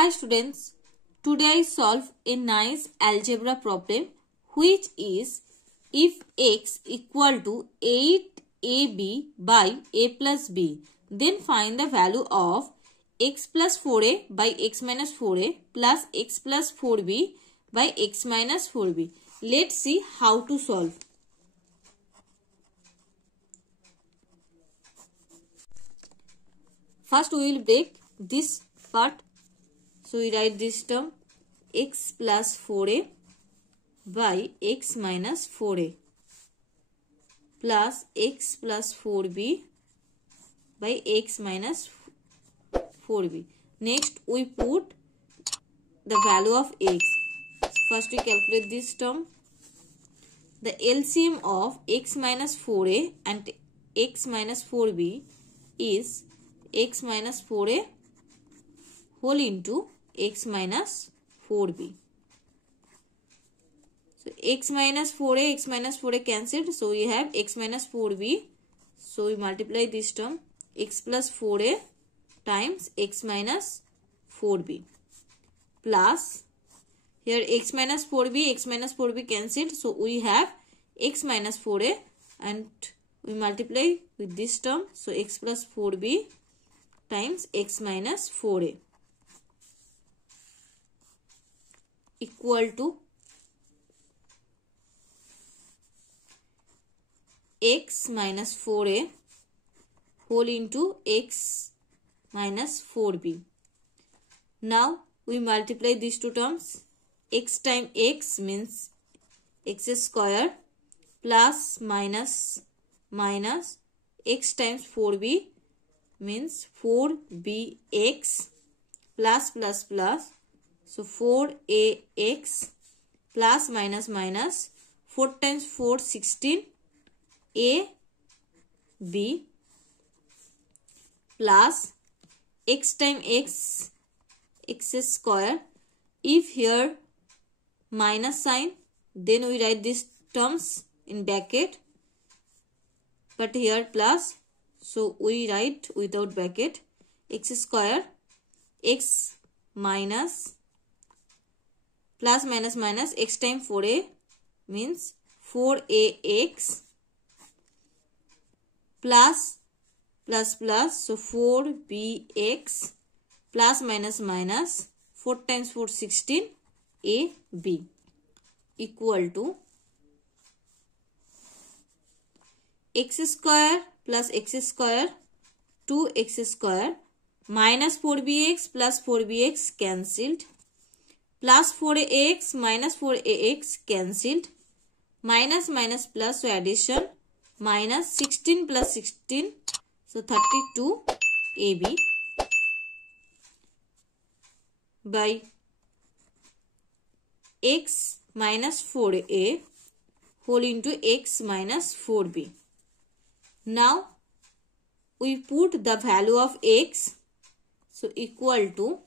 Hi students, today I solve a nice algebra problem which is if x equal to 8ab by a plus b, then find the value of x plus 4a by x minus 4a plus x plus 4b by x minus 4b. Let's see how to solve. First we will break this part. So we write this term x plus 4a by x minus 4a plus x plus 4b by x minus 4b. Next we put the value of x. First we calculate this term. The LCM of x minus 4a and x minus 4b is x minus 4a whole into x minus 4b. So x minus 4a cancelled. So we have x minus 4b. So we multiply this term x plus 4a times x minus 4b plus here x minus 4b cancelled. So we have x minus 4a and we multiply with this term. So x plus 4b times x minus 4a equal to x minus 4a whole into x minus 4b. Now we multiply these two terms. X times x means x square plus minus minus x times 4b means 4bx plus plus plus. So 4ax plus minus minus 4 times 4 16 ab plus x times x square. If here minus sign, then we write these terms in bracket, but here plus, so we write without bracket x square x minus plus minus minus x times 4a means 4ax plus plus plus, so 4bx plus minus minus 4 times 4 16 ab equal to x square plus x square 2x square minus 4bx plus 4bx cancelled plus 4ax minus 4ax cancelled minus minus plus, so addition minus 16 plus 16, so 32 ab by x minus 4a whole into x minus 4b. Now we put the value of x, so equal to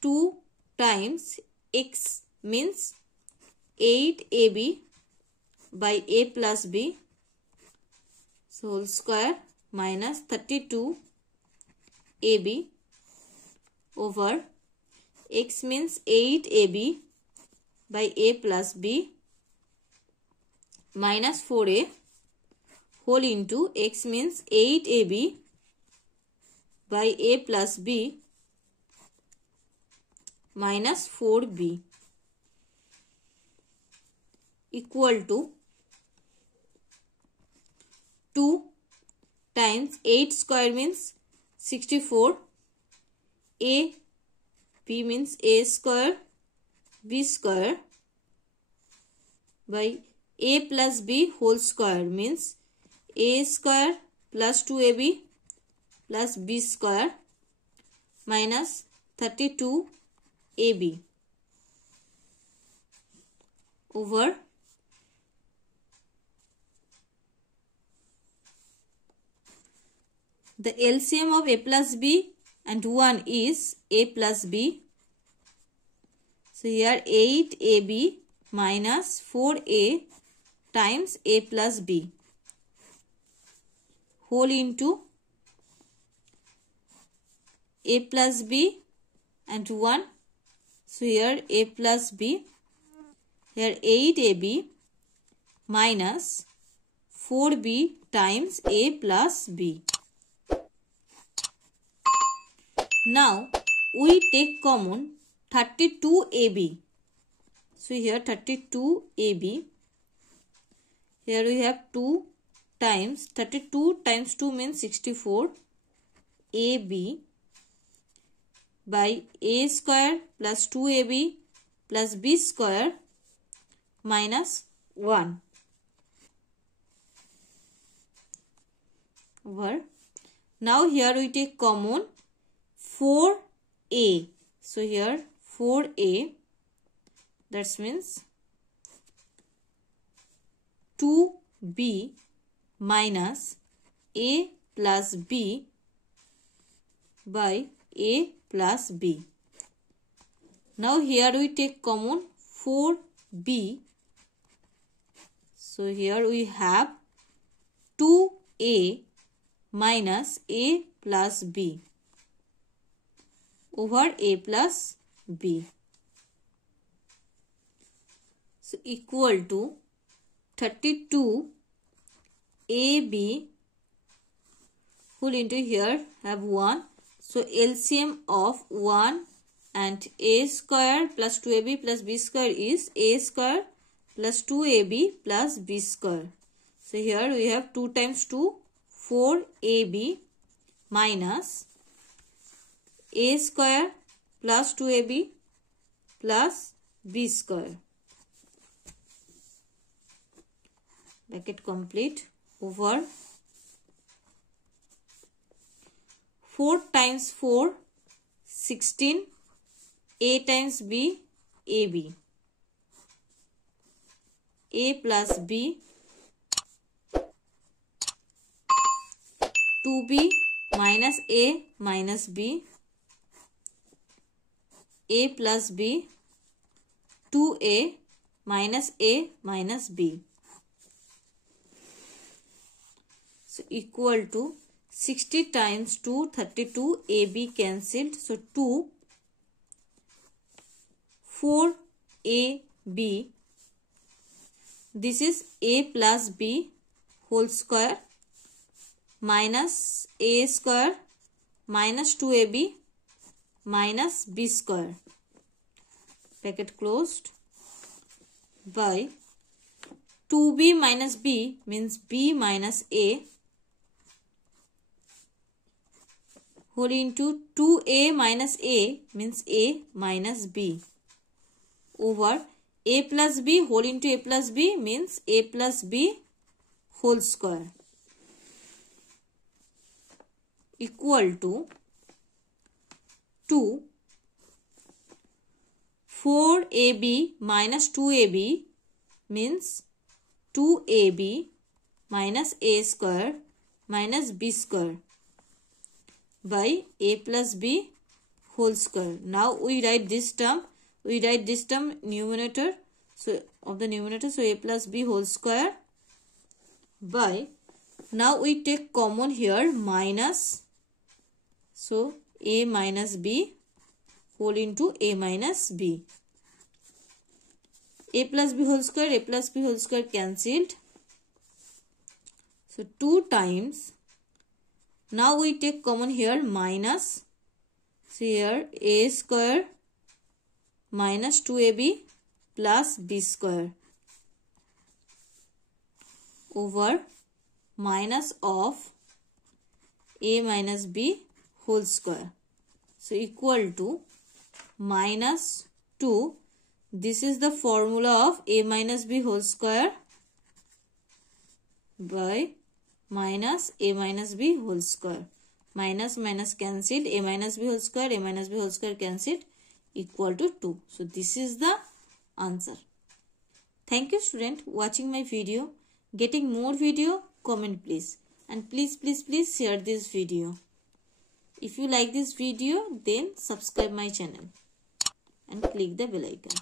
2 times x means 8ab by a plus b, so whole square minus 32 ab over x means 8ab by a plus b minus 4a whole into x means 8ab by a plus b minus 4b equal to 2 times 8 square means 64, a b means a square b square by a plus b whole square means a square plus 2ab plus b square minus 32 ab over the LCM of a plus b and 1 is a plus b. So here 8ab minus 4a times a plus b whole into a plus b and 1. So here a plus b. Here 8ab minus 4b times a plus b. Now we take common 32ab. So here 32ab. Here we have 2 times 32 times 2 means 64 ab by a square plus 2ab plus b square minus 1 over. Now here we take common 4a. So here 4a, that means 2b minus a plus b by a plus b. Now here we take common 4b. So here we have 2a minus a plus b over a plus b. So equal to 32 ab whole into here have 1. So LCM of 1 and a square plus 2ab plus b square is a square plus 2ab plus b square. So here we have 2 times 2, 4ab minus a square plus 2ab plus b square. Bracket complete over 4 times 4, 16, a times b, ab, a plus b, 2b minus a minus b, a plus b, 2a minus a minus b. So equal to 60 times 2, 32, ab cancelled. So 2, 4ab. This is a plus b whole square minus a square minus 2ab minus b square. Bracket closed by 2b minus b means b minus a whole into 2a minus a means a minus b over a plus b whole into a plus b means a plus b whole square equal to 2 4ab minus 2ab means 2ab minus a square minus b square by a plus b whole square. Now we write this term. We write this term numerator. So of the numerator, so a plus b whole square by. Now we take common here minus. So a minus b whole into a minus b. A plus b whole square cancelled. So 2 times. Now we take common here minus. So here a square minus 2ab plus b square over minus of a minus b whole square. So equal to minus 2. This is the formula of a minus b whole square by minus a minus b whole square. Minus minus cancelled. A minus b whole square, a minus b whole square cancelled equal to 2. So this is the answer. Thank you student watching my video. Getting more video, comment please. And please share this video. If you like this video, then subscribe my channel and click the bell icon.